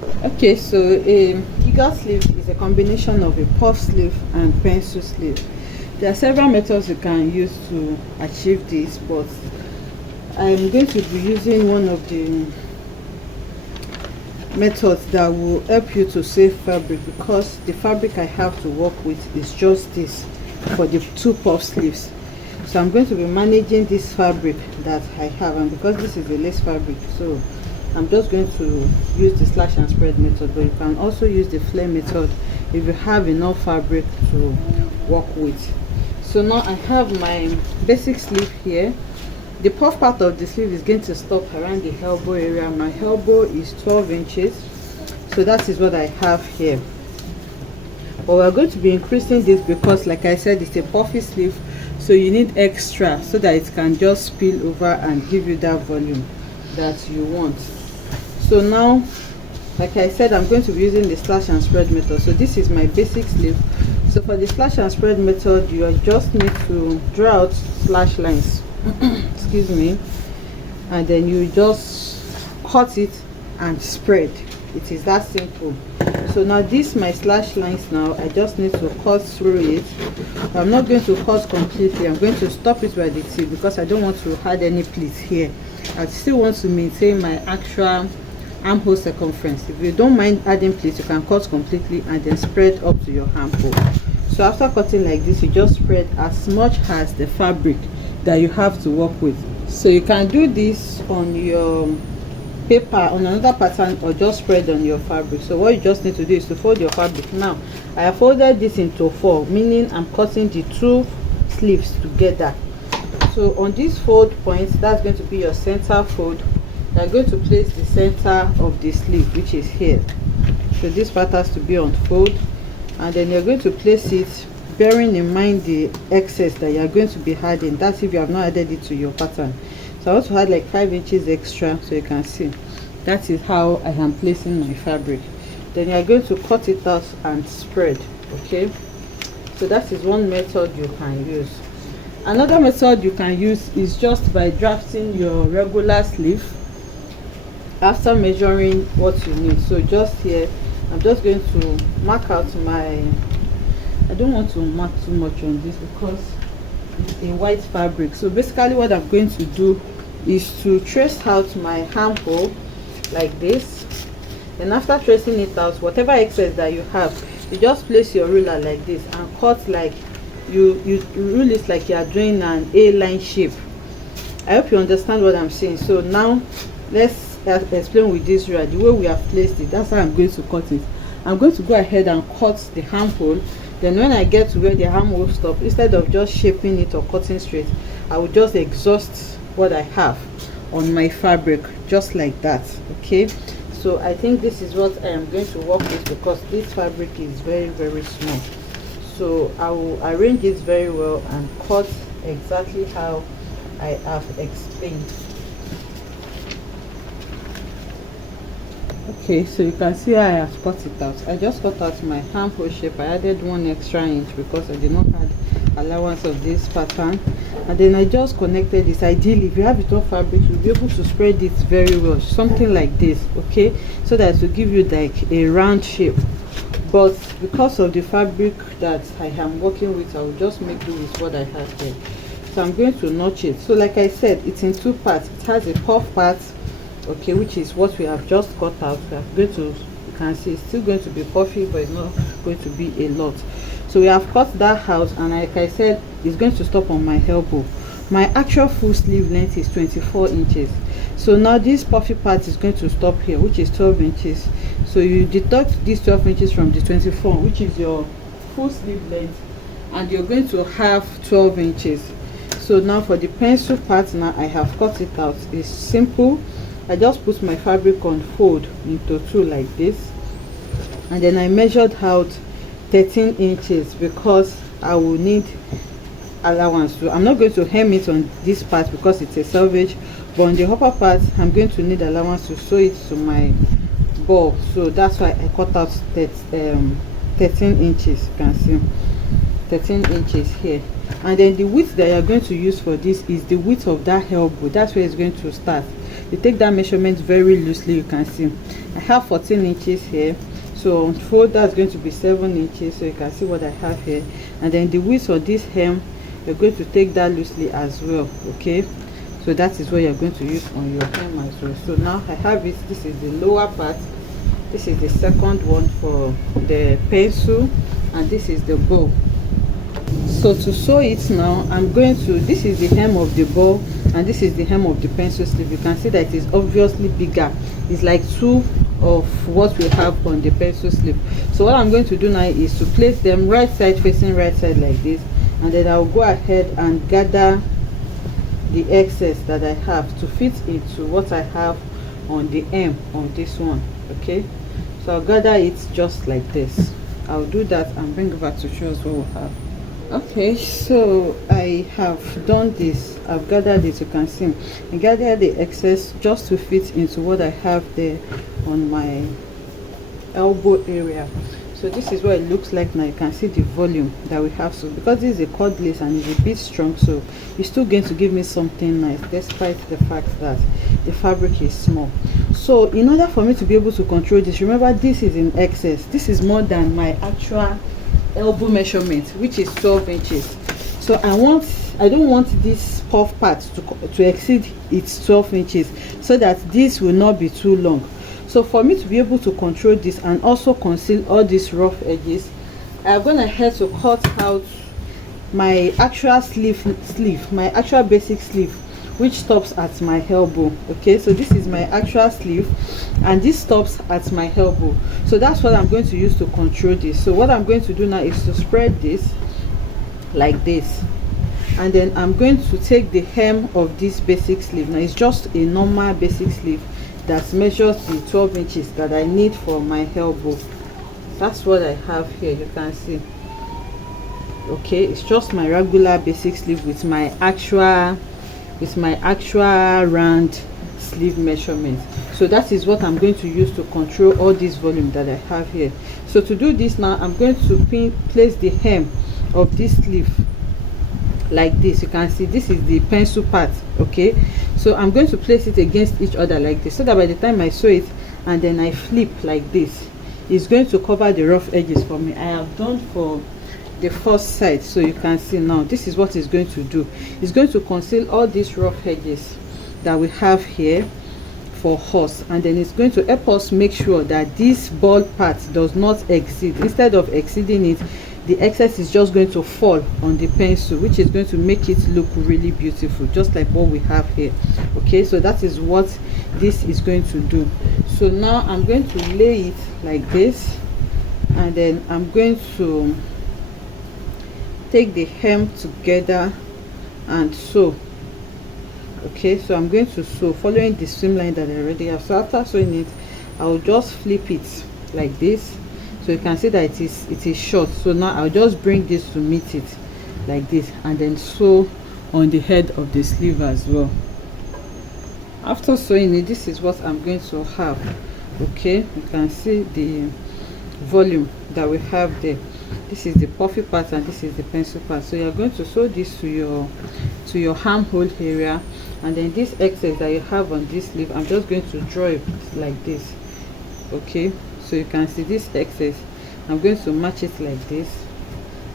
Okay, so a Gigot sleeve is a combination of a puff sleeve and pencil sleeve. There are several methods you can use to achieve this, but I'm going to be using one of the methods that will help you to save fabric, because the fabric I have to work with is just this for the two puff sleeves. So I'm going to be managing this fabric that I have, and because this is a lace fabric, so I'm just going to use the slash and spread method, but you can also use the flare method if you have enough fabric to work with. So now I have my basic sleeve here. The puff part of the sleeve is going to stop around the elbow area. My elbow is 12 inches, so that is what I have here. But we're going to be increasing this because, like I said, it's a puffy sleeve, so you need extra so that it can just spill over and give you that volume that you want. So now, like I said, I'm going to be using the slash and spread method. So this is my basic sleeve. So for the slash and spread method, you just need to draw out slash lines excuse me, and then you just cut it and spread. It is that simple. So now this my slash lines, now I just need to cut through it. I'm not going to cut completely. I'm going to stop it by the tip because I don't want to add any pleats here. I still want to maintain my actual armhole circumference. If you don't mind adding pleats, you can cut completely and then spread up to your armhole. So after cutting like this, you just spread as much as the fabric that you have to work with. So you can do this on your paper on another pattern, or just spread on your fabric. So what you just need to do is to fold your fabric. Now I have folded this into 4, meaning I'm cutting the two sleeves together. So on this fold point, that's going to be your center fold. You're going to place the center of the sleeve, which is here. So this part has to be on fold, and then you're going to place it bearing in mind the excess that you're going to be adding. That's if you have not added it to your pattern. So I want to add like 5 inches extra, so you can see that is how I am placing my fabric. Then you're going to cut it out and spread. Okay, so that is one method you can use. Another method you can use is just by drafting your regular sleeve after measuring what you need. So just here, I'm just going to mark out my, I don't want to mark too much on this because it's a white fabric. So basically what I'm going to do is to trace out my armhole like this. And after tracing it out, whatever excess that you have, you just place your ruler like this and cut like you rule it like you are doing an A-line shape. I hope you understand what I'm saying. So now let's explain with this ruler the way we have placed it. That's how I'm going to cut it. I'm going to go ahead and cut the armhole. Then when I get to where the armhole stops, instead of just shaping it or cutting straight, I will just exhaust what I have on my fabric, just like that. Okay, so I think this is what I am going to work with because this fabric is very, very small. So I will arrange it very well and cut exactly how I have explained. Okay, so you can see how I have cut it out. I just cut out my armhole shape. I added 1 extra inch because I did not have allowance of this pattern, and then I just connected this. Ideally, if you have it on fabric, you'll be able to spread it very well, something like this. Okay, so that it will give you like a round shape, but because of the fabric that I am working with, I will just make do with what I have here. So I'm going to notch it. So like I said, it's in 2 parts. It has a puff part, okay, which is what we have just cut out. We are going to, you can see it's still going to be puffy, but it's not going to be a lot. So we have cut that out, and like I said, it's going to stop on my elbow. My actual full sleeve length is 24 inches. So now this puffy part is going to stop here, which is 12 inches. So you deduct these 12 inches from the 24, which is your full sleeve length, and you're going to have 12 inches. So now for the pencil part, now I have cut it out. It's simple. I just put my fabric on fold into 2 like this, and then I measured out 13 inches because I will need allowance. So I'm not going to hem it on this part because it's a selvage, but on the upper part I'm going to need allowance to sew it to my ball. So that's why I cut out 13 inches. You can see 13 inches here, and then the width that you're going to use for this is the width of that elbow. That's where it's going to start. you take that measurement very loosely. You can see I have 14 inches here, so unfold, that's going to be 7 inches. So you can see what I have here. And then the width of this hem, you're going to take that loosely as well. Okay, so that is what you're going to use on your hem as well. So now I have it. This is the lower part, this is the second one for the pencil, and this is the bow. So to sew it now, I'm going to, this is the hem of the bow and this is the hem of the pencil sleeve. You can see that it is obviously bigger. It's like 2 of what we have on the pencil sleeve. So what I'm going to do now is to place them right side facing right side like this, and then I'll go ahead and gather the excess that I have to fit into what I have on the hem on this one. Okay, so I'll gather it just like this. I'll do that and bring it back to show us what we have. Okay, so I have done this. I've gathered it. You can see I gathered the excess just to fit into what I have there on my elbow area. So this is what it looks like now. You can see the volume that we have. So because this is a cord lace and it's a bit strong, so it's still going to give me something nice despite the fact that the fabric is small. So in order for me to be able to control this, remember this is in excess. This is more than my actual elbow measurement, which is 12 inches. So I don't want this puff part to exceed its 12 inches, so that this will not be too long. So for me to be able to control this and also conceal all these rough edges, I'm going ahead to cut out my actual sleeve, my actual basic sleeve, which stops at my elbow. Okay, so this is my actual sleeve and this stops at my elbow. So that's what I'm going to use to control this. So what I'm going to do now is to spread this like this, and then I'm going to take the hem of this basic sleeve. Now it's just a normal basic sleeve that measures the 12 inches that I need for my elbow. That's what I have here. You can see. Okay, it's just my regular basic sleeve with my actual round sleeve measurement. So that is what I'm going to use to control all this volume that I have here. So to do this now, I'm going to place the hem of this sleeve like this. You can see this is the pencil part. Okay, so I'm going to place it against each other like this, so that by the time I sew it and then I flip like this, it's going to cover the rough edges for me. I have done for the first side, so you can see now this is what it's going to do. It's going to conceal all these rough edges that we have here for us, and then it's going to help us make sure that this ball part does not exceed. Instead of exceeding it, the excess is just going to fall on the pencil, which is going to make it look really beautiful, just like what we have here. Okay, so that is what this is going to do. So now I'm going to lay it like this, and then I'm going to take the hem together and sew. Okay, so I'm going to sew following the streamline that I already have. So after sewing it, I'll just flip it like this, so you can see that it is short. So now I'll just bring this to meet it like this, and then sew on the head of the sleeve as well. After sewing it, this is what I'm going to have. Okay, you can see the volume that we have there. This is the puffy part and this is the pencil part. So you're going to sew this to your armhole area, and then this excess that you have on this sleeve, I'm just going to draw it like this. Okay, so you can see this excess, I'm going to match it like this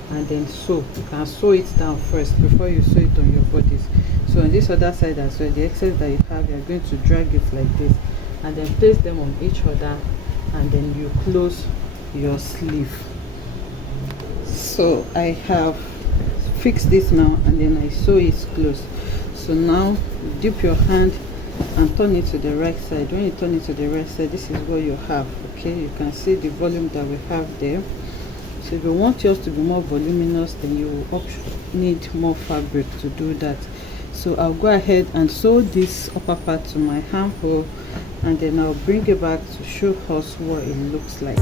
and then sew. You can sew it down first before you sew it on your bodies. So on this other side as well, the excess that you have, you're going to drag it like this and then place them on each other, and then you close your sleeve. So I have fixed this now, and then I sew it close. So now dip your hand and turn it to the right side. When you turn it to the right side, this is what you have. Okay, you can see the volume that we have there. So if you want yours to be more voluminous, then you will need more fabric to do that. So I'll go ahead and sew this upper part to my armhole, and then I'll bring it back to show us what it looks like.